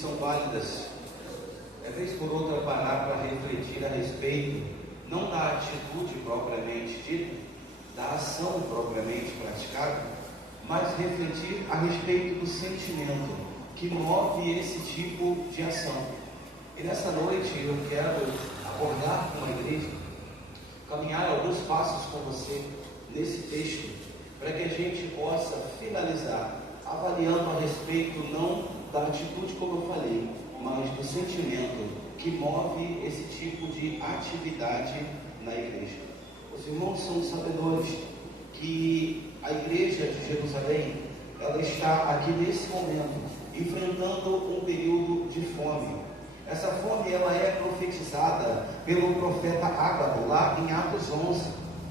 são válidas. É vez por outra parar para refletir a respeito, não da atitude propriamente dita, da ação propriamente praticada, mas refletir a respeito do sentimento que move esse tipo de ação. E nessa noite eu quero abordar com a igreja, caminhar alguns passos com você nesse texto, para que a gente possa finalizar avaliando a respeito não da atitude, como eu falei, mas do sentimento que move esse tipo de atividade na igreja. Os irmãos são sabedores que a igreja de Jerusalém, ela está aqui nesse momento enfrentando um período de fome. Essa fome ela é profetizada pelo profeta Ágabo, lá em Atos 11,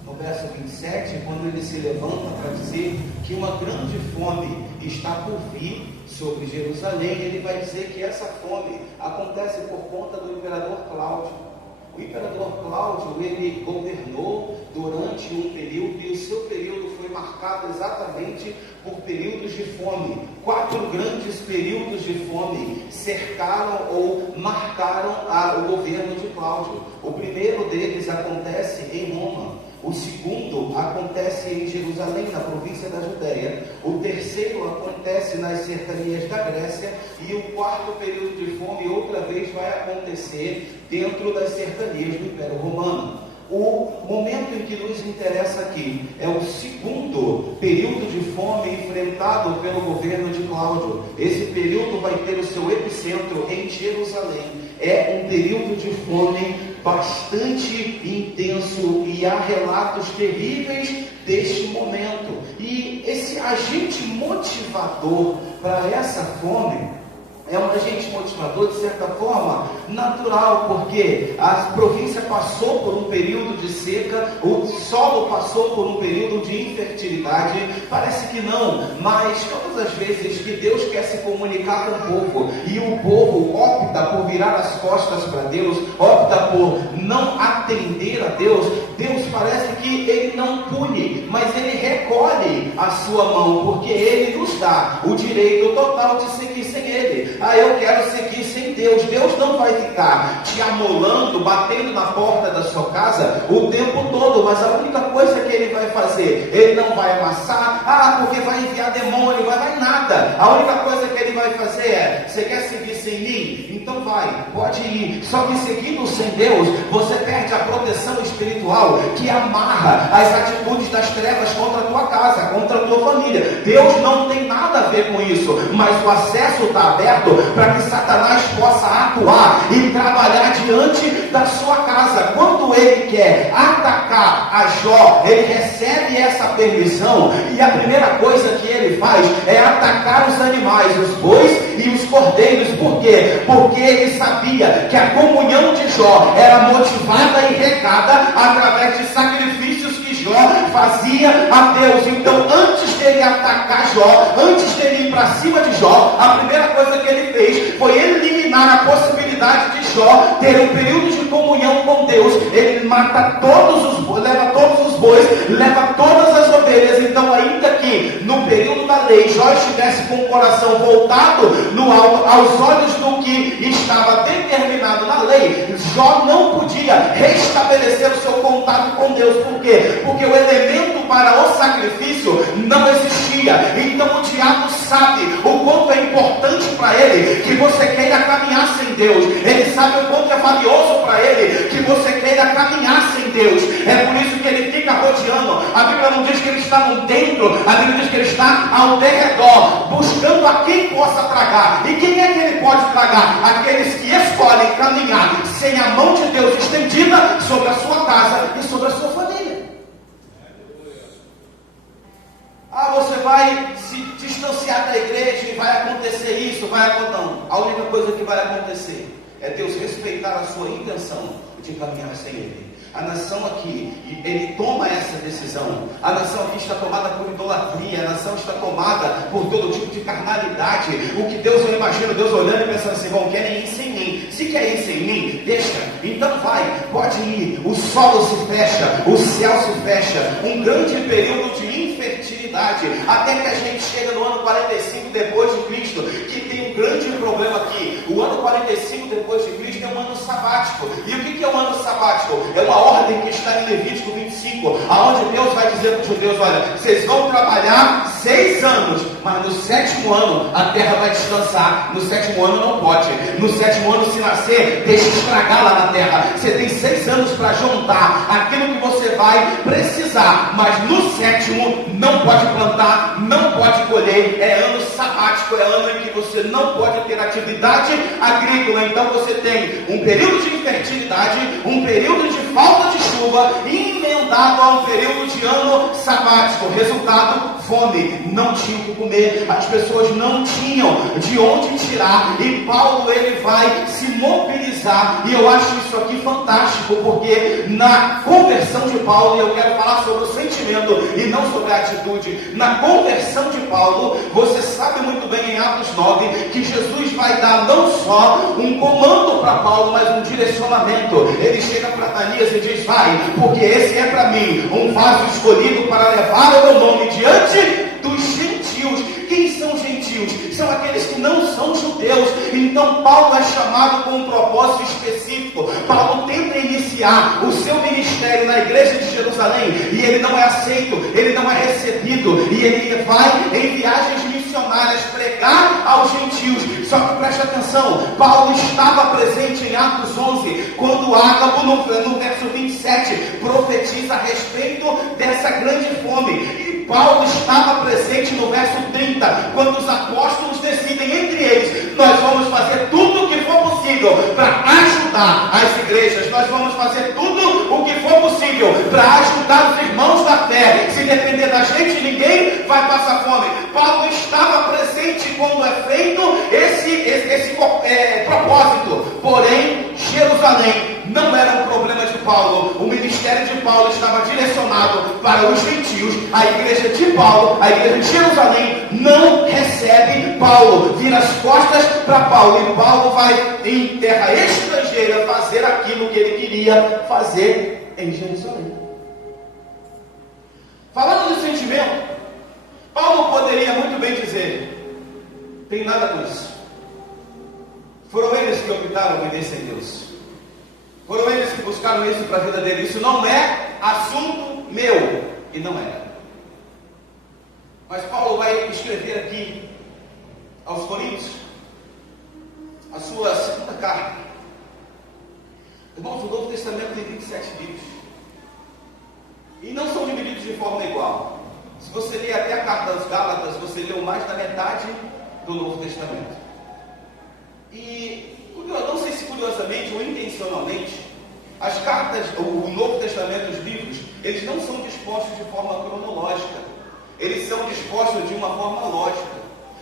no verso 27, quando ele se levanta para dizer que uma grande fome está por vir sobre Jerusalém. Ele vai dizer que essa fome acontece por conta do imperador Cláudio. O imperador Cláudio, ele governou durante um período, e o seu período foi marcado exatamente por períodos de fome. 4 grandes períodos de fome cercaram ou marcaram o governo de Cláudio. O primeiro deles acontece em Roma. O segundo acontece em Jerusalém, na província da Judéia. O terceiro acontece nas cercanias da Grécia. E o quarto período de fome, outra vez, vai acontecer dentro das cercanias do Império Romano. O momento em que nos interessa aqui é o segundo período de fome enfrentado pelo governo de Cláudio. Esse período vai ter o seu epicentro em Jerusalém. É um período de fome bastante intenso e há relatos terríveis deste momento. E esse agente motivador para essa fome é um agente motivador, de certa forma, natural, porque a província passou por um período de seca, o solo passou por um período de infertilidade. Parece que não, mas todas as vezes que Deus quer se comunicar com o povo, e o povo opta por virar as costas para Deus, opta por não atender a Deus, Deus parece que Ele não pune, mas Ele recolhe a sua mão, porque Ele nos dá o direito total de seguir sem Ele. Eu quero seguir sem Deus. Deus não vai ficar te amolando, batendo na porta da sua casa o tempo todo, mas a única coisa que Ele vai fazer, Ele não vai amassar, porque vai enviar demônio, vai nada. A única coisa que Ele vai fazer é: você quer seguir sem mim? Então vai, pode ir. Só que seguindo sem Deus, você perde a proteção espiritual que amarra as atitudes das trevas contra a tua casa, contra a tua família. Deus não tem nada a ver com isso, mas o acesso está aberto para que Satanás possa atuar e trabalhar diante da sua casa. Quando ele quer atacar a Jó, ele recebe essa permissão, e a primeira coisa que ele faz é atacar os animais, os bois e os cordeiros. Por quê? Porque ele sabia que a comunhão de Jó era motivada e regada através de sacrifícios que Jó fazia a Deus. Então, antes dele atacar Jó, antes dele ir para cima de Jó, a primeira coisa que ele fez foi eliminar a possibilidade de Jó ter um período de comunhão com Deus. Ele mata todos os bois, leva todos os bois, leva todas as ovelhas. Então, ainda que no período da lei Jó estivesse com o coração voltado no alto, aos olhos do que estava determinado na lei, Jó não podia restabelecer o seu contato com Deus. Por quê? Porque o elemento para o sacrifício não existia. Então o diabo sabe o quanto é importante para ele que você queira caminhar sem Deus. Ele sabe o quanto é valioso para ele que você queira caminhar sem Deus. É por isso que ele fica rodeando. A Bíblia não diz que ele está no dentro, a Bíblia diz que ele está ao derredor, buscando a quem possa tragar. E quem é que ele pode tragar? Aqueles que escolhem caminhar sem a mão de Deus estendida sobre a sua casa e sobre a sua família. Você vai se distanciar da igreja e vai acontecer isso, vai acontecer. Não, a única coisa que vai acontecer é Deus respeitar a sua intenção de caminhar sem Ele. A nação aqui, ele toma essa decisão. A nação aqui está tomada por idolatria. A nação está tomada por todo tipo de carnalidade. O que Deus, eu imagino Deus olhando e pensando assim: bom, querem ir sem mim. Se quer ir sem mim, deixa. Então vai, pode ir. O solo se fecha, o céu se fecha. Um grande período de infertilidade idade, até que a gente chega no ano 45 depois de Cristo, que tem um grande problema aqui. O ano 45 depois de Cristo é um ano sabático. E o que é um ano sabático? É uma ordem que está em Levítico 25, aonde Deus vai dizer para os judeus: olha, vocês vão trabalhar 6 anos, mas no 7º ano a terra vai descansar. No 7º ano não pode. No 7º ano, se nascer, deixa estragar lá na terra. Você tem 6 anos para juntar aquilo que você vai precisar, mas no 7º não pode plantar, não pode colher. É ano sabático, é ano em que você não pode ter atividade agrícola. Então você tem um período de infertilidade, um período de falta de chuva, emendado a um período de ano sabático. Resultado: fome. Não tinha o que comer, as pessoas não tinham de onde tirar, e Paulo ele vai se mobilizar. E eu acho isso aqui fantástico, porque na conversão de Paulo, e eu quero falar sobre o sentimento e não sobre a atitude, na conversão de Paulo, você sabe muito bem em Atos 9 que Jesus vai dar não só um comando para Paulo, mas um direcionamento. Ele chega para Ananias e diz: vai, porque esse é para mim um vaso escolhido para levar o meu nome diante dos gentios. Quem são gentios? São aqueles que não são judeus. Então Paulo é chamado com um propósito específico. Paulo tenta iniciar o seu ministério na igreja de Jerusalém, e ele não é aceito, ele não é recebido, e ele vai em viagens missionárias pregar aos gentios. Só que preste atenção, Paulo estava presente em Atos 11, quando Ágabo, no verso 27, profetiza a respeito dessa grande fome. E Paulo estava presente no verso 30, quando os apóstolos decidem entre eles: nós vamos fazer tudo o que for possível para ajudar as igrejas, nós vamos fazer tudo o que for possível para ajudar os irmãos da fé. Se depender da gente, ninguém vai passar fome. Paulo estava presente quando é feito esse propósito. Porém, Jerusalém não era um problema de Paulo. O ministério de Paulo estava direcionado para os gentios. A igreja de Paulo, a igreja de Jerusalém, não recebe Paulo, vira as costas para Paulo, e Paulo vai em terra estrangeira fazer aquilo que ele queria fazer em Jerusalém. Falando do sentimento, Paulo poderia muito bem dizer: tem nada com isso. Foram eles que optaram por obedecer a Deus. Foram eles que buscaram isso para a vida dele. Isso não é assunto meu. E não era. Mas Paulo vai escrever aqui aos Coríntios a sua segunda carta. Irmãos, o Novo Testamento tem 27 livros. E não são divididos de forma igual. Se você ler até a carta aos Gálatas, você leu mais da metade do Novo Testamento. E eu não sei se curiosamente ou intencionalmente, as cartas, o Novo Testamento, os livros, eles não são dispostos de forma cronológica. Eles são dispostos de uma forma lógica.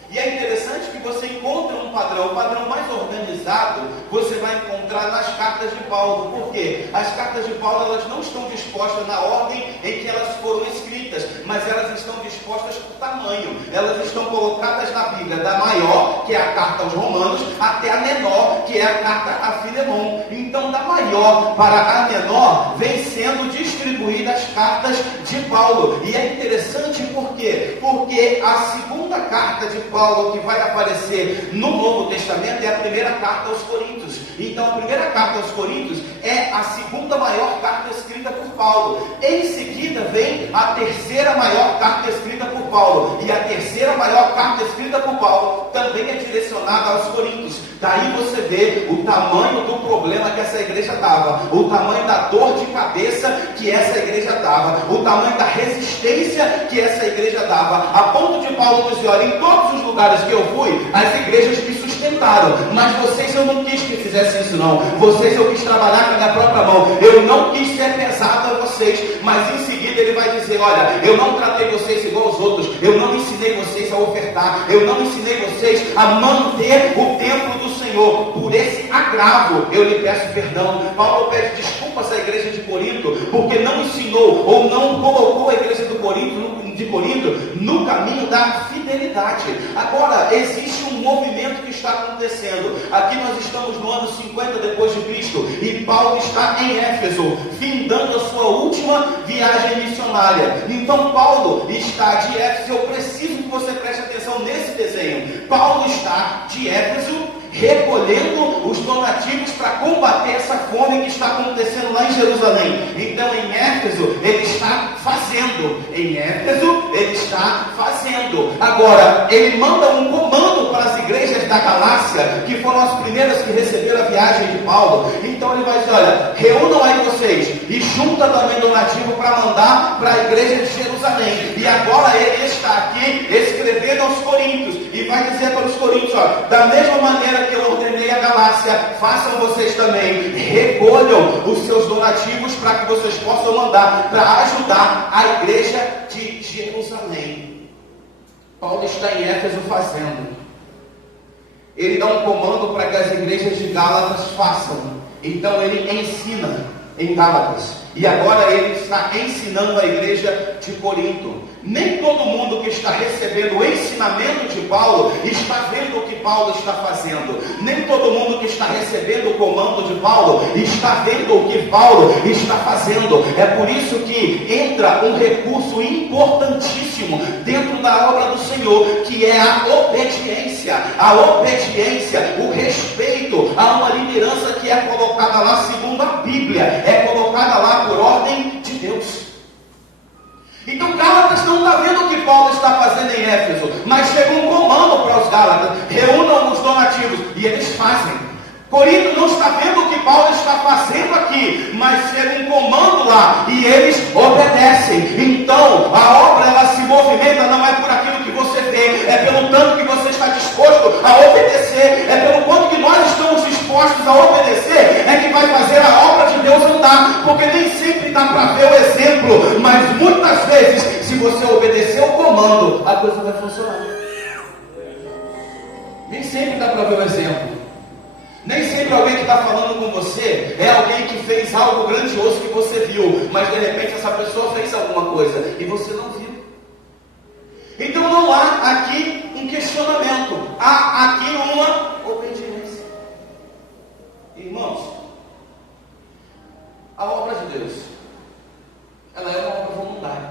E é interessante que você encontra um padrão, o padrão mais organizado, você vai encontrar nas cartas de Paulo. Por quê? As cartas de Paulo, elas não estão dispostas na ordem em que elas foram escritas, mas elas estão dispostas por tamanho. Elas estão colocadas na Bíblia, da maior, que é a carta aos Romanos, até a menor, que é a carta a Filemão. Então, da maior para a menor, vem sendo distribuídas as cartas de Paulo. E é interessante por quê? Porque a segunda carta de Paulo que vai aparecer no Novo Testamento é a primeira carta aos Coríntios. Então a primeira carta aos Coríntios é a segunda maior carta escrita por Paulo. Em seguida vem a terceira maior carta escrita por Paulo. E a terceira maior carta escrita por Paulo também é direcionada aos Coríntios. Daí você vê o tamanho do problema que essa igreja dava, o tamanho da dor de cabeça que essa igreja dava, o tamanho da resistência que essa igreja dava, a ponto de Paulo dizer: olha, em todos os lugares que eu fui, as igrejas me sustentaram, mas vocês eu não quis que fizessem isso não, vocês eu quis trabalhar com a minha própria mão, eu não quis ser pesado a vocês. Mas em seguida ele vai dizer: olha, eu não tratei vocês igual aos outros, eu não ensinei vocês a ofertar, eu não ensinei vocês a manter o templo do Senhor. Por esse agravo eu lhe peço perdão. Paulo pede desculpas à igreja de Corinto, porque não ensinou ou não colocou a igreja de Corinto no caminho da fidelidade. Agora, existe um movimento que está acontecendo. Aqui nós estamos no ano 50 depois de Cristo e Paulo está em Éfeso, findando a sua última viagem missionária. Então Paulo está de Éfeso. Eu preciso que você preste atenção nesse desenho. Paulo está de Éfeso recolhendo os donativos para combater essa fome que está acontecendo lá em Jerusalém. Então em Éfeso ele está fazendo. Em Éfeso ele está fazendo. Agora ele manda um comando para as igrejas da Galácia, que foram as primeiras que receberam a viagem de Paulo. Então ele vai dizer: olha, reúnam aí vocês e junta também donativo para mandar para a igreja de Jerusalém. E agora ele está aqui escrevendo aos Coríntios e vai dizer para os Coríntios: ó, da mesma maneira que eu ordenei a Galácia, façam vocês também, recolham os seus donativos para que vocês possam mandar para ajudar a igreja de Jerusalém. Paulo está em Éfeso fazendo. Ele dá um comando para que as igrejas de Gálatas façam. Então ele ensina em Gálatas. E agora ele está ensinando a igreja de Corinto. Nem todo mundo que está recebendo o ensinamento de Paulo está vendo o que Paulo está fazendo. Nem todo mundo que está recebendo o comando de Paulo está vendo o que Paulo está fazendo. É por isso que entra um recurso importantíssimo dentro da obra do Senhor, que é a obediência. A obediência, o respeito a uma liderança que é colocada lá segundo a Bíblia, é colocada lá por ordem de Deus. Então Gálatas não está vendo o que Paulo está fazendo em Éfeso, mas chega um comando para os Gálatas: reúnam os donativos, e eles fazem. Corinto não está vendo o que Paulo está fazendo aqui, mas chega um comando lá e eles obedecem. Então a obra ela se movimenta, não é por aquilo que você vê, é pelo tanto que você está disposto a obedecer, é pelo quanto que nós estamos dispostos a obedecer, é que vai fazer a obra de Deus andar, porque nem sempre dá para ver o exemplo, mas muitas vezes, se você obedecer o comando, a coisa vai funcionar. Nem sempre dá para ver o exemplo. Nem sempre alguém que está falando com você é alguém que fez algo grandioso que você viu, mas de repente essa pessoa fez alguma coisa e você não viu. Então não há aqui um questionamento, há aqui uma obediência. Irmãos, a obra de Deus, ela é uma obra voluntária.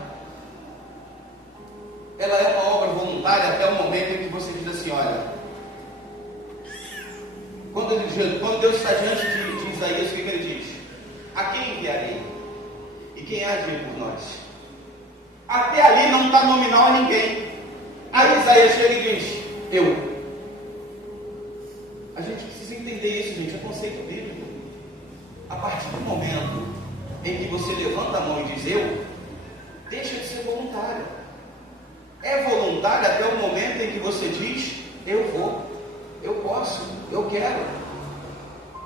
Ela é uma obra voluntária até o momento em que você diz assim: olha, quando Deus está diante de Isaías, o que ele diz? A quem enviarei? E quem há de ir por nós? Até ali não está nominal a ninguém. Aí Isaías chega e diz: eu. A gente precisa entender isso, gente, é conceito bíblico. A partir do momento em que você levanta a mão e diz eu, deixa de ser voluntário. É voluntário até o momento em que você diz eu vou, eu posso, eu quero.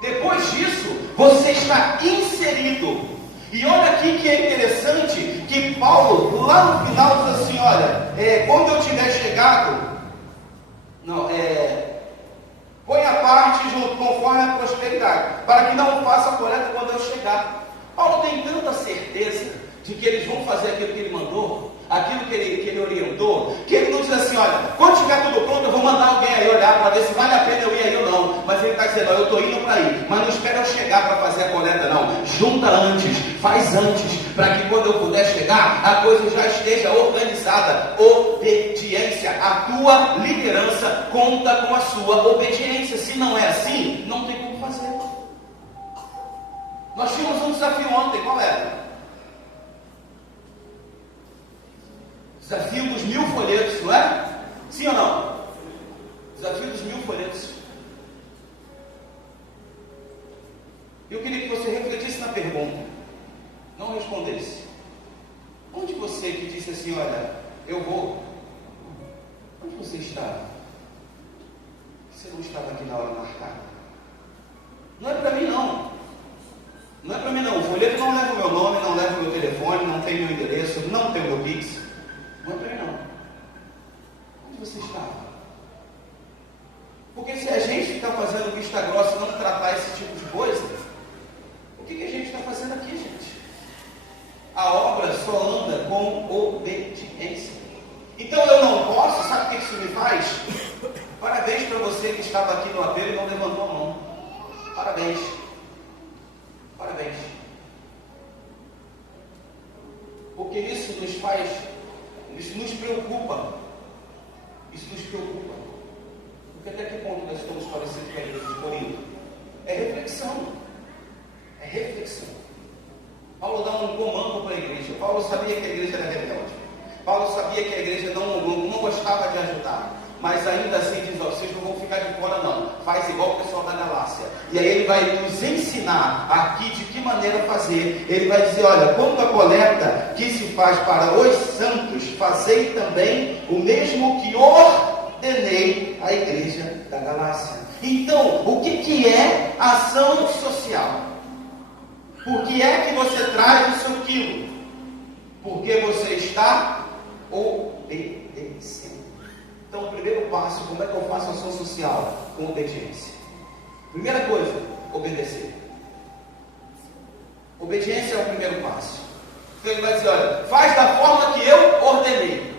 Depois disso, você está inserido. E olha aqui que é interessante, que Paulo, lá no final, diz assim: olha, quando eu tiver chegado, põe a parte junto, conforme a prosperidade, para que não faça a coleta quando eu chegar. Paulo tem tanta certeza de que eles vão fazer aquilo que ele mandou, aquilo que ele orientou, que ele não diz assim: olha, quando estiver tudo pronto, eu vou mandar alguém aí olhar para ver se vale a pena eu ir aí ou não. Mas ele está dizendo: eu estou indo para ir, mas não espera eu chegar para fazer a coleta, não. Junta antes, faz antes, para que quando eu puder chegar, a coisa já esteja organizada. Obediência, a tua liderança conta com a sua obediência. Se não é assim, não tem como fazer. Nós tínhamos um desafio ontem, qual era? Desafio dos 1000 folhetos, não é? Sim ou não? Desafio dos 1000 folhetos. Eu queria que você refletisse na pergunta, não respondesse. Onde você que disse assim: olha, eu vou, onde você estava? Você não estava aqui na hora marcada. Não é para mim não. Não é para mim não. O folheto não leva o meu nome, não leva o meu telefone, não tem meu endereço, não tem o meu Pix. Não é para mim não. Onde você estava? Porque se a gente está fazendo vista grossa e não tratar esse tipo de coisa, o que a gente está fazendo aqui, gente? A obra só anda com obediência. Então eu não posso, sabe o que isso me faz? Parabéns para você que estava aqui no apelo e não levantou a mão. Parabéns. Parabéns. Porque isso nos faz, isso nos preocupa. Isso nos preocupa. Porque até que ponto nós estamos parecidos com a igreja de Corinto? É reflexão. É reflexão. Paulo dá um comando para a igreja. Paulo sabia que a igreja era rebelde. Paulo sabia que a igreja não gostava de ajudar. Mas ainda assim diz, vocês não vão ficar de fora não. Faz igual o pessoal da Galácia. E aí ele vai nos ensinar aqui de que maneira fazer. Ele vai dizer, olha, quanto à coleta que se faz para os santos, fazei também o mesmo que ordenei à igreja da Galácia. Então, o que é ação social? Por que é que você traz o seu quilo? Porque você está obedecendo. Então, o primeiro passo, como é que eu faço ação social? Com obediência. Primeira coisa, obedecer. Obediência é o primeiro passo. Então ele vai dizer, olha, faz da forma que eu ordenei.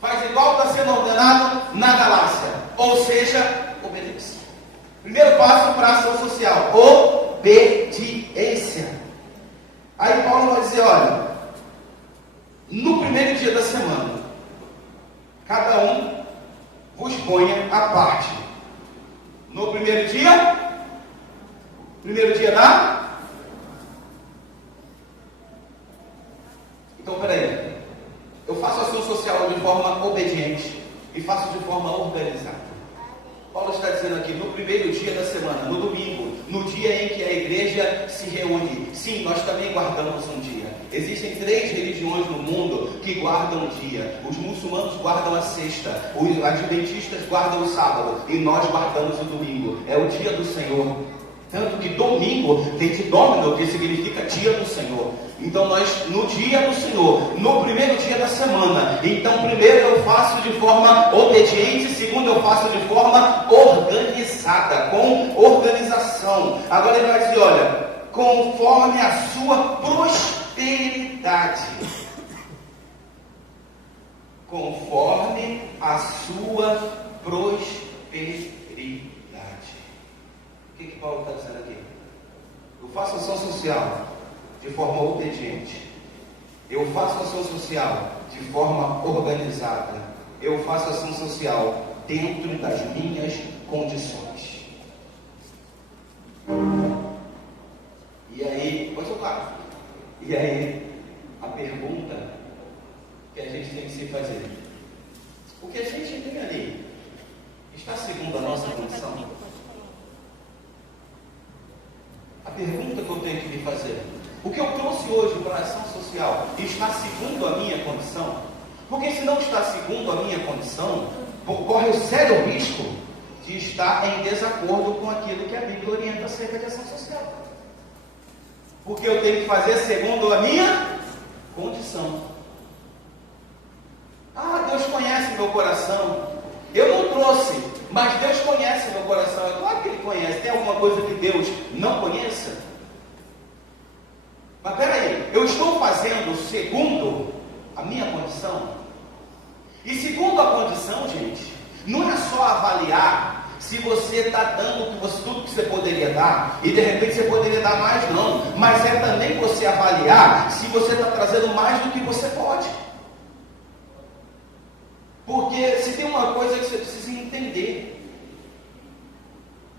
Faz igual está sendo ordenado na Galácia. Ou seja, obedeça. Primeiro passo para a ação social, obediência. Aí Paulo vai dizer, olha, no primeiro dia da semana, cada um vos ponha à parte. No primeiro dia da... Então, peraí. Eu faço ação social de forma obediente e faço de forma organizada. Paulo está dizendo aqui, no primeiro dia da semana, no domingo, no dia em que a igreja se reúne. Sim, nós também guardamos um dia. Existem 3 religiões no mundo que guardam um dia. Os muçulmanos guardam a sexta, os adventistas guardam o sábado e nós guardamos o domingo. É o dia do Senhor. Tanto que domingo vem de domino, que significa dia do Senhor. Então nós, no dia do Senhor, no primeiro dia da semana, então primeiro eu faço de forma obediente, segundo eu faço de forma organizada, com organização. Agora ele vai dizer, olha, conforme a sua prosperidade. Conforme a sua prosperidade. O que Paulo está dizendo aqui? Eu faço ação social de forma obediente. Eu faço ação social de forma organizada. Eu faço ação social dentro das minhas condições. E aí, pois eu claro. E aí, a pergunta que a gente tem que se fazer: o que a gente tem ali está segundo a nossa condição? A pergunta que eu tenho que me fazer: o que eu trouxe hoje para a ação social está segundo a minha condição? Porque se não está segundo a minha condição, corre o sério risco de estar em desacordo com aquilo que a Bíblia orienta acerca de ação social. Porque eu tenho que fazer segundo a minha condição. Ah, Deus conhece meu coração. Eu não trouxe, mas Deus conhece meu coração. É claro que Ele conhece. Tem alguma coisa que Deus não conheça? Mas peraí, eu estou fazendo segundo a minha condição? E segundo a condição, gente, não é só avaliar se você está dando tudo que você poderia dar, e de repente você poderia dar mais, não. Mas é também você avaliar se você está trazendo mais do que você pode. Porque se tem uma coisa que você precisa entender: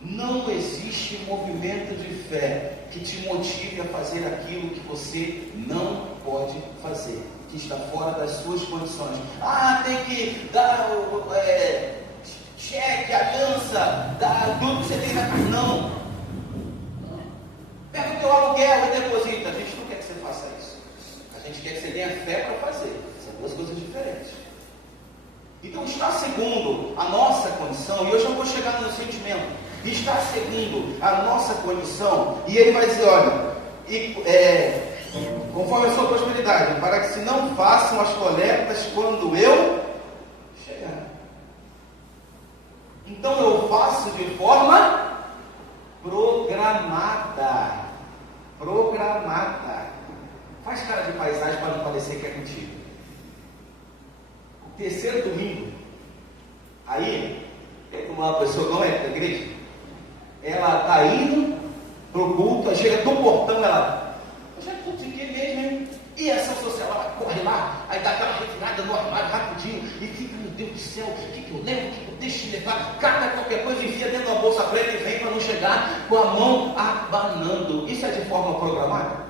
não existe movimento de fé que te motive a fazer aquilo que você não pode fazer, que está fora das suas condições. Ah, tem que dar cheque, aliança, dar tudo que você tem na casa. Não. Pega o teu aluguel e deposita. A gente não quer que você faça isso. A gente quer que você tenha fé para fazer. São duas coisas diferentes. Então está segundo a nossa condição, e eu já vou chegar no sentimento, está segundo a nossa condição, e ele vai dizer, olha, conforme a sua prosperidade, para que se não façam as coletas quando eu chegar. Então eu faço de forma programada. Faz cara de paisagem para não parecer que é contigo. terceiro domingo. Aí, uma pessoa não é da igreja, ela está indo para o culto, aí chega do portão, ela, já é culto de quê mesmo, hein? E a ação social, ela corre lá, aí dá aquela refinada no armário rapidinho, e fica, meu Deus do céu, o que eu levo, o que eu deixo de levar, cata qualquer coisa, enfia dentro da bolsa preta e vem para não chegar com a mão abanando. Isso é de forma programada?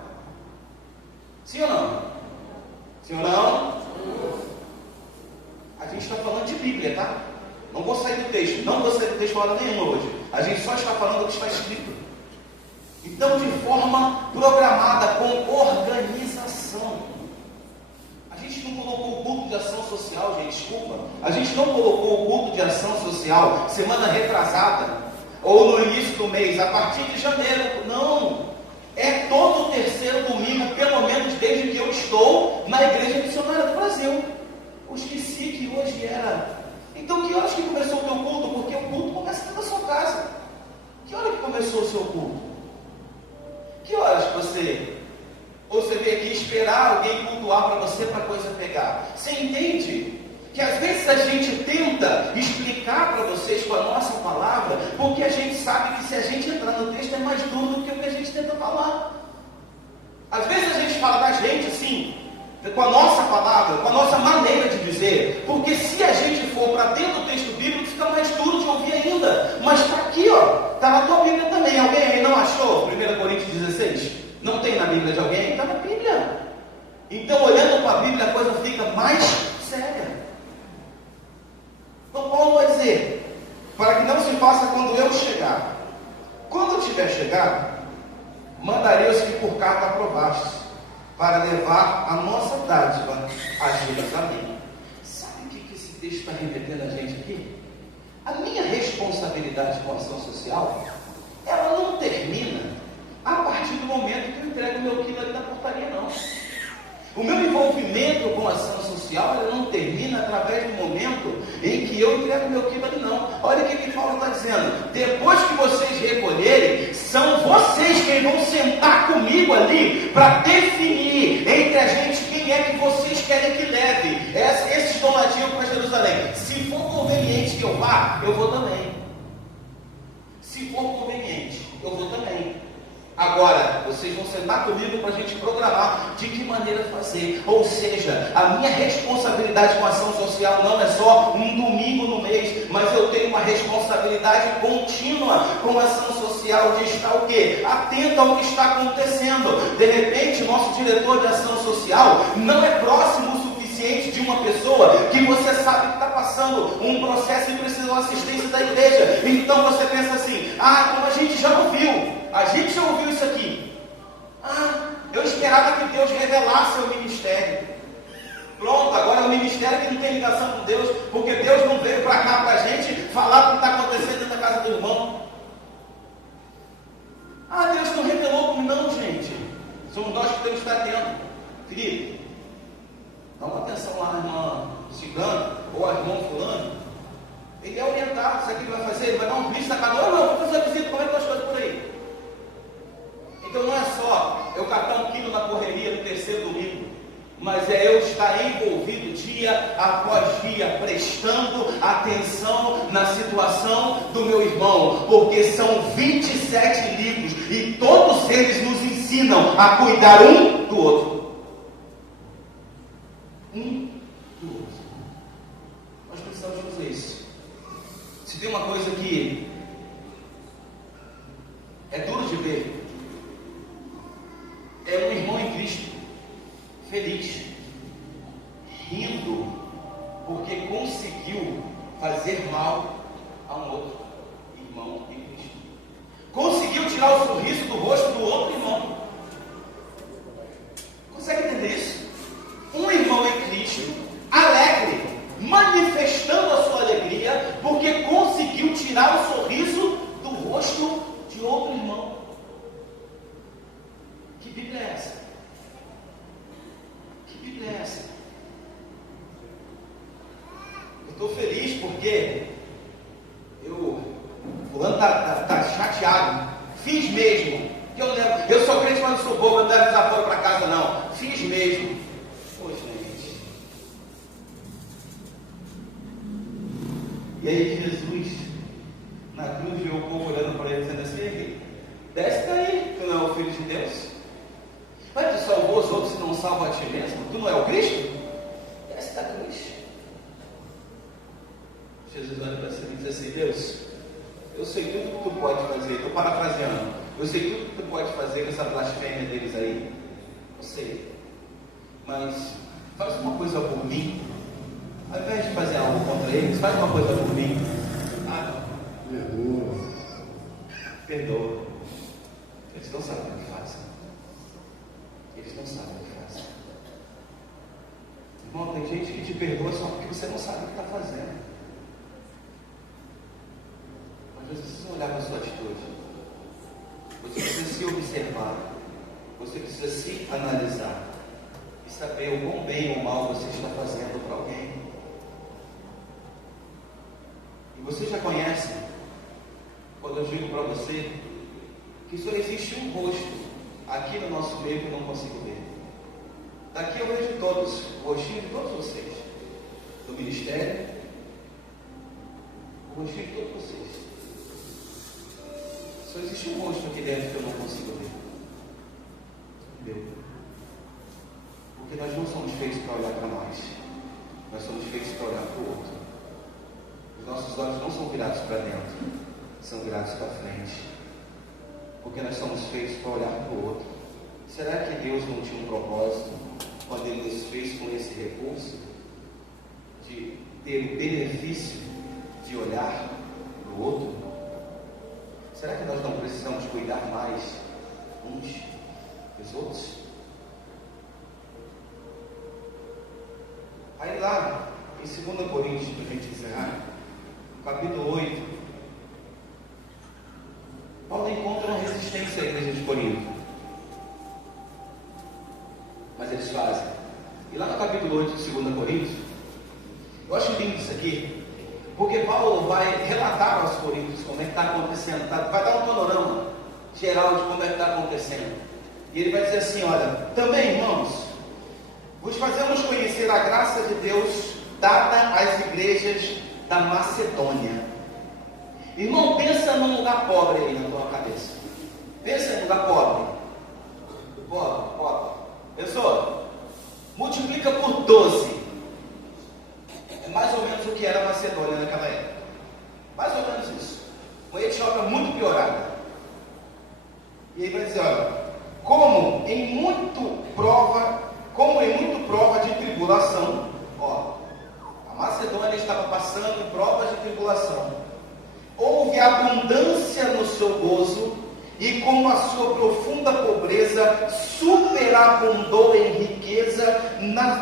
Sim ou não? Sim ou não? A gente está falando de Bíblia, tá? Não vou sair do texto, não vou sair do texto hora nenhuma hoje. A gente só está falando do que está escrito. Então, de forma programada, com organização. A gente não colocou o culto de ação social, gente, desculpa. A gente não colocou o culto de ação social semana retrasada, ou no início do mês, a partir de janeiro. Não. É todo o terceiro domingo, pelo menos desde que eu estou na Igreja Missionária do Brasil. Esqueci que hoje era. Então, que horas que começou o teu culto? Porque o culto começa dentro da sua casa. Que hora que começou o seu culto? Que horas que você veio aqui esperar alguém cultuar para você, para a coisa pegar? Você entende que às vezes a gente tenta explicar para vocês com a nossa palavra, porque a gente sabe que se a gente entrar no texto é mais duro do que o que a gente tenta falar. Às vezes a gente fala da gente assim, com a nossa palavra, com a nossa maneira de dizer, porque se a gente for para dentro do texto bíblico, fica mais duro de ouvir ainda. Mas está aqui, ó, está na tua Bíblia também. Alguém aí não achou? 1 Coríntios 16? Não tem na Bíblia de alguém? Está na Bíblia. Então, olhando para a Bíblia, a coisa fica mais séria. Então, Paulo vai dizer, para que não se faça quando eu chegar. Quando eu tiver chegado, mandarei-os que por carta aprovaste, para levar a nossa dádiva a Jerusalém. Sabe o que esse texto está remetendo a gente aqui? A minha responsabilidade com a ação social, ela não termina a partir do momento que eu entrego o meu quilo ali na portaria, não. O meu envolvimento com a ação social, ela não termina através do momento em que eu entrego o meu quilo ali, não. Olha o que Paulo está dizendo. Depois que vocês recolherem, são vocês quem vão sentar comigo ali para definir entre a gente quem é que vocês querem que leve esses donativos para Jerusalém. Se for conveniente que eu vá, eu vou também. Se for conveniente, eu vou também. Agora, vocês vão sentar comigo para a gente programar de que maneira fazer. Ou seja, a minha responsabilidade com a ação social não é só um domingo no mês, mas eu tenho uma responsabilidade contínua com a ação social de estar o quê? Atento ao que está acontecendo. De repente, nosso diretor de ação social não é próximo o suficiente de uma pessoa que você sabe que está passando um processo e precisa de uma assistência da igreja. Então você pensa assim, como a gente já ouviu. A gente já ouviu isso aqui. Eu esperava que Deus revelasse o ministério. Pronto, agora é um ministério que não tem ligação com Deus, porque Deus não veio para cá para a gente falar o que está acontecendo dentro da casa do irmão. Deus não revelou comigo, não, gente. Somos nós que temos que estar atentos. Querido, dá uma atenção lá na irmã Cigano, ou a irmã Fulano. Ele é orientado, sabe o que ele vai fazer? Ele vai dar um vídeo na casa. Não, vou fazer a visita, como é que estão as coisas por aí? Então não é só eu catar um quilo na correria no terceiro domingo, mas é eu estar envolvido dia após dia, prestando atenção na situação do meu irmão, porque são 27 livros e todos eles nos ensinam a cuidar um do outro. Um do outro. Nós precisamos fazer isso. Se tem uma coisa que é duro de ver, é um irmão em Cristo, feliz, rindo, porque conseguiu fazer mal a um outro irmão em Cristo. Conseguiu tirar o sorriso do rosto do outro irmão. Consegue entender isso? Um irmão em Cristo, alegre, manifestando a sua alegria, porque conseguiu tirar o sorriso do rosto de outro irmão. Que Bíblia é essa? Que Bíblia é essa? Eu estou feliz porque fulano está chateado. Fiz mesmo. Eu sou crente, mas não sou bobo, eu não levo desaforo para casa, não. Fiz mesmo. Pô, gente. E aí Jesus, na cruz, viu o povo olhando para ele, dizendo assim: desce daí, tu não é o Filho de Deus? Mas tu salvou os outros e não salva a ti mesmo? Tu não é o Cristo? Desce da cruz. Jesus olha para si e diz assim: Deus, eu sei tudo que tu pode fazer. Estou parafraseando. Eu sei tudo que tu pode fazer com essa blasfêmia deles aí. Eu sei. Mas faz uma coisa por mim. Ao invés de fazer algo contra eles, faz uma coisa por mim. Ah, não. Perdoa. Eles não sabem o que fazem. Eles não sabem o que fazem. Irmão, tem gente que te perdoa só porque você não sabe o que está fazendo. Mas você precisa olhar para a sua atitude. Você precisa se observar. Você precisa se analisar. E saber o quão bem ou mal você está fazendo para alguém. E você já conhece, quando eu digo para você, que só existe um rosto aqui no nosso meio que eu não consigo ver. Daqui eu vejo todos, o rostinho de todos vocês, do ministério, o rostinho de todos vocês. Só existe um rosto aqui dentro que eu não consigo ver. Meu. Porque nós não somos feitos para olhar para nós somos feitos para olhar para o outro. Os nossos olhos não são virados para dentro, são virados para frente. Porque nós somos feitos para olhar para o outro. Será que Deus não tinha um propósito quando Ele nos fez com esse recurso de ter o benefício de olhar para o outro? Será que nós não precisamos cuidar mais uns dos outros? Aí lá, em 2 Coríntios, para a gente encerrar, capítulo 8, Paulo encontra uma resistência à igreja de Corinto. Mas eles fazem. E lá no capítulo 8 de 2 Coríntios, eu acho lindo isso aqui, porque Paulo vai relatar aos coríntios como é que está acontecendo, vai dar um panorama geral de como é que está acontecendo. E ele vai dizer assim: olha, também, irmãos, vos fazemos conhecer a graça de Deus dada às igrejas da Macedônia. Irmão, pensa num lugar pobre aí na tua cabeça. Pensa em lugar pobre. Pobre. Pensou? Multiplica por 12. É mais ou menos o que era a Macedônia naquela época. Mais ou menos isso. Uma Etiópia muito piorada. E aí vai dizer: olha, como em muito prova de tribulação, a Macedônia estava passando em provas de tribulação, houve abundância no seu gozo, e com a sua profunda pobreza superabundou em riqueza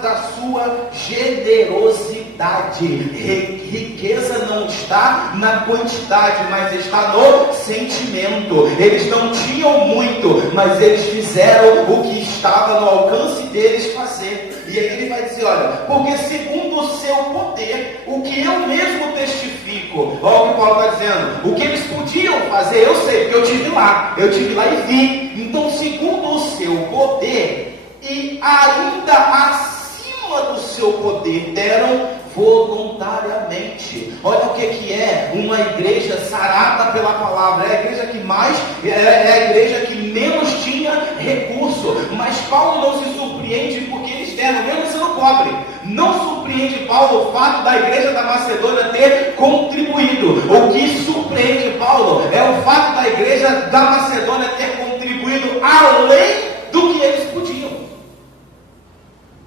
da sua generosidade. Riqueza não está na quantidade, mas está no sentimento. Eles não tinham muito, mas eles fizeram o que estava no alcance deles fazer. E aí ele vai dizer: olha, porque segundo o seu poder, o que eu mesmo testifico, olha o que Paulo está dizendo, o que eles podiam fazer, eu sei, porque eu estive lá e vi. Então, segundo o seu poder, e ainda acima do seu poder, deram voluntariamente. Olha o que é uma igreja sarada pela palavra. É a igreja que mais, é a igreja que menos tinha recurso. Mas Paulo não se surpreende porque eles deram, mesmo sendo pobre. Não surpreende Paulo o fato da igreja da Macedônia ter contribuído. O que surpreende Paulo é o fato da igreja da Macedônia ter contribuído além do que eles podiam.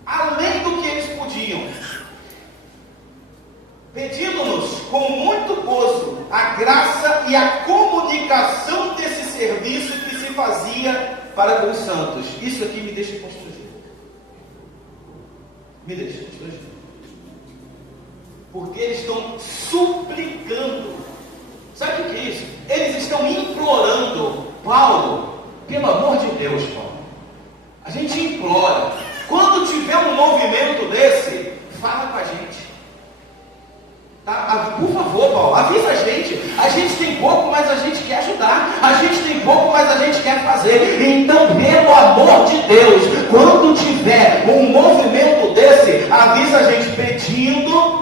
Além do que eles podiam. Pedindo-nos com muito gozo a graça e a comunicação desse serviço que se fazia para com os santos. Isso aqui me deixa constrangido. Porque eles estão suplicando. Sabe o que é isso? Eles estão implorando. Paulo, pelo amor de Deus, Paulo, a gente implora. Quando tiver um movimento desse, fala com a gente. Tá? Por favor, Paulo, avisa a gente. A gente tem pouco, mas a gente quer ajudar. A gente tem pouco, mas a gente quer fazer. Então, pelo amor de Deus, quando tiver um movimento desse, avisa a gente pedindo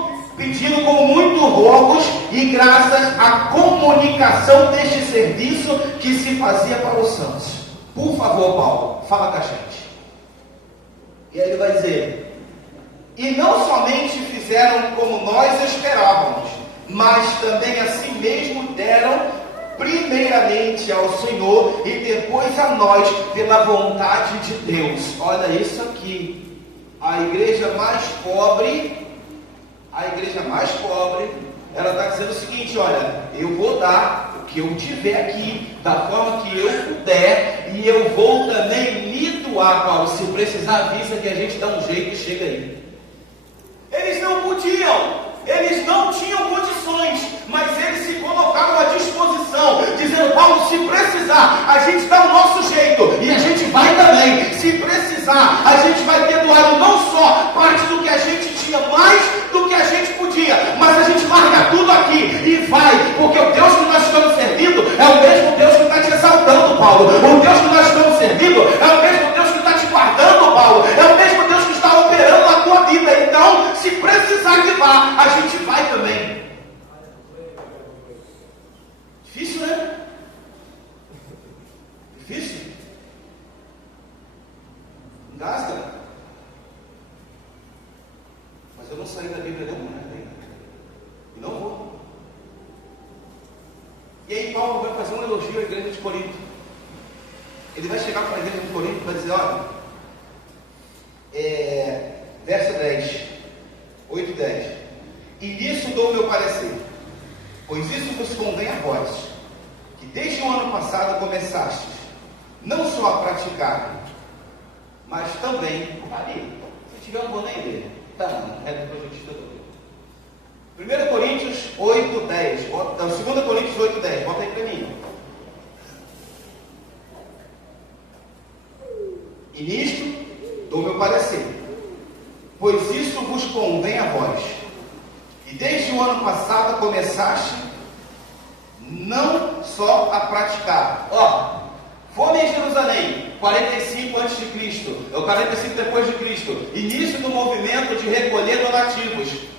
com muito rogos e graças à comunicação deste serviço que se fazia para os santos. Por favor, Paulo, fala com a gente. E aí ele vai dizer: e não somente fizeram como nós esperávamos, mas também a si mesmo deram primeiramente ao Senhor e depois a nós pela vontade de Deus. Olha isso aqui. A igreja mais pobre, ela está dizendo o seguinte: olha, eu vou dar o que eu tiver aqui, da forma que eu puder, e eu vou também me doar, Paulo. Se precisar, avisa que a gente dá um jeito e chega aí. Eles não podiam, eles não tinham condições, mas eles se colocaram à disposição, dizendo: Paulo, se precisar, a gente dá o nosso jeito, e a gente vai também. Se precisar, a gente vai ter doado não só parte do que a gente tinha, mais do que a gente podia, mas a gente larga tudo aqui e vai, porque o Deus que nós estamos servindo é o mesmo Deus que está te exaltando, Paulo. O Deus que nós estamos servindo é o mesmo Deus que está te guardando, Paulo. É o mesmo Deus que está operando na tua vida. Então, se precisar que vá, a gente vai também. Difícil, né? Difícil. Gasta. Mas eu não saí da Bíblia não, né? E não vou. E aí Paulo vai fazer um elogio à igreja de Corinto. Ele vai chegar para a igreja de Corinto e vai dizer: olha, verso 10, 8 e 10. E nisso dou o meu parecer, pois isso vos convém a vós, que desde o ano passado começastes, não só a praticar, mas também, se tiver um boné dele, tá, não, é depois eu te dou. 1 Coríntios 8, 10, 2 Coríntios 8, 10, bota aí para mim. E nisto dou meu parecer, pois isso vos convém a vós, e desde o ano passado começaste não só a praticar. Fome em Jerusalém, 45 a.C., ou 45 depois de Cristo, início do movimento de recolher donativos.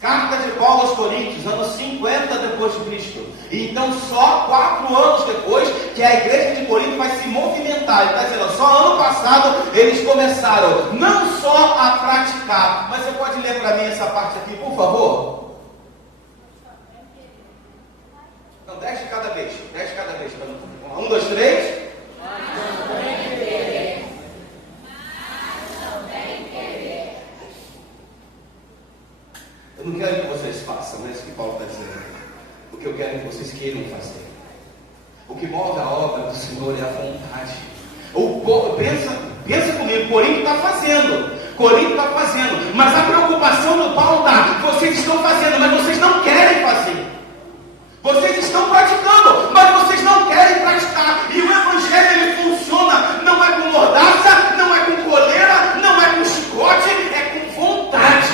Carta de Paulo aos Coríntios, anos 50 depois de Cristo. E então só 4 anos depois que a igreja de Corinto vai se movimentar. Ele está dizendo: só ano passado eles começaram não só a praticar. Mas você pode ler para mim essa parte aqui, por favor? Não, 10 de cada vez. 10 de cada vez. 1, 2, 3. Eu não quero que vocês façam, não é isso que Paulo está dizendo. O que eu quero é que vocês queiram fazer. O que move a obra do Senhor é a vontade. Pensa comigo, Corinto está fazendo, mas a preocupação do Paulo está: vocês estão fazendo, mas vocês não querem fazer. Vocês estão praticando, mas vocês não querem praticar. E o Evangelho, ele funciona, não é com mordaça, não é com coleira, não é com chicote, é com vontade.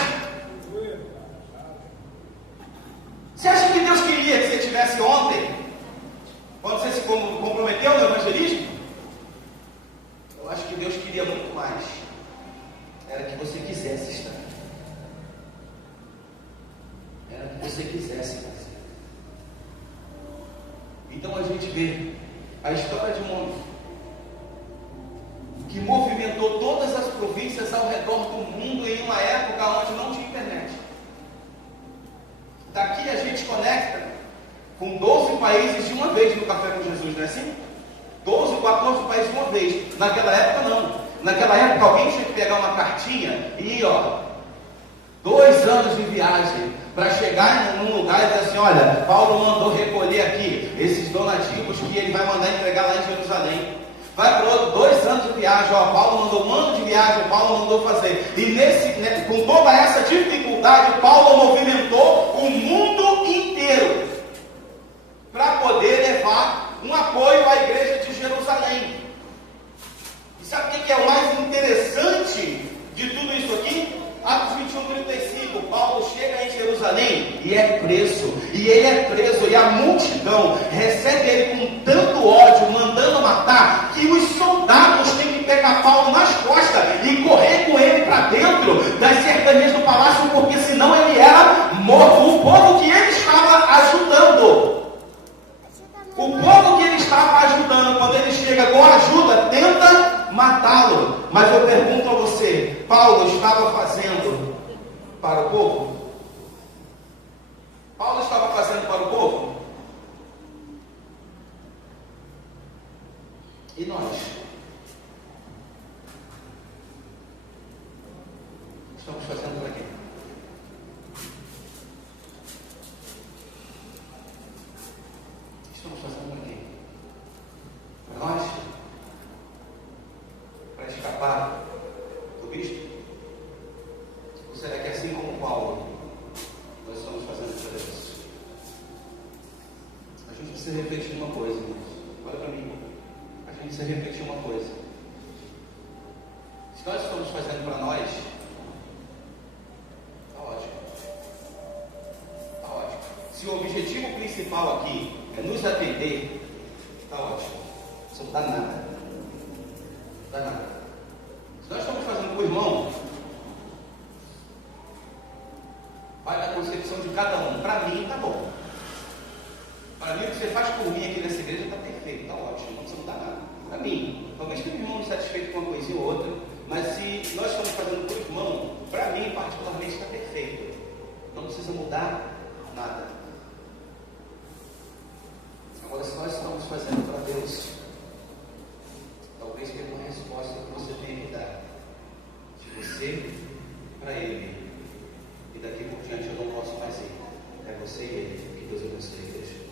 Você acha que Deus queria que você estivesse ontem, quando você se comprometeu no evangelismo? Eu acho que Deus queria muito mais. Era que você quisesse estar. Era que você quisesse fazer. Então a gente vê a história de um homem que movimentou todas as províncias ao redor do mundo em uma época onde não tinha internet. Daqui a gente conecta com 12 países de uma vez no Café com Jesus, não é assim? 12, 14 países de uma vez. Naquela época não. Naquela época alguém tinha que pegar uma cartinha e ir, 2 anos de viagem para chegar num lugar e dizer assim: olha, Paulo mandou recolher aqui esses donativos que ele vai mandar entregar lá em Jerusalém. Vai para outro, 2 anos de viagem, Paulo mandou um ano de viagem, Paulo mandou fazer. E com toda essa dificuldade, Paulo movimentou o mundo inteiro para poder levar um apoio à igreja de Jerusalém. E sabe o que é o mais interessante de tudo isso aqui? Atos 21, 35, Paulo chega em Jerusalém e é preso, e ele é preso, e a multidão recebe ele com tanto ódio, mandando matar, que os soldados têm que pegar Paulo nas costas e correr com ele para dentro das cercanias do palácio, porque senão ele era morto. O povo que ele estava matá-lo. Mas eu pergunto a você, Paulo estava fazendo para o povo? Paulo estava fazendo para o povo? E nós? Estamos fazendo para quê? Estamos fazendo para quê? Para nós? Para escapar do bicho? Ou será que assim como Paulo, nós estamos fazendo para Deus? A gente precisa refletir uma coisa, irmãos. Olha para mim. A gente precisa refletir uma coisa. Se nós estamos fazendo para nós, está ótimo. Está ótimo. Se o objetivo principal aqui é nos atender, está ótimo. Isso não dá nada. Não dá nada. Se nós estamos fazendo para o irmão, vai da concepção de cada um. Para mim, está bom. Para mim, o que você faz por mim aqui nessa igreja está perfeito, está ótimo, não precisa mudar nada. Para mim, talvez tenha um irmão insatisfeito com uma coisinha ou outra, mas se nós estamos fazendo por irmão, para mim, particularmente, está perfeito. Não precisa mudar nada. Agora, se nós estamos fazendo para Deus, talvez tenha uma resposta que você tenha que dar. De você para Ele. E daqui por diante eu não posso mais ir. É você e Ele. Que Deus abençoe a igreja.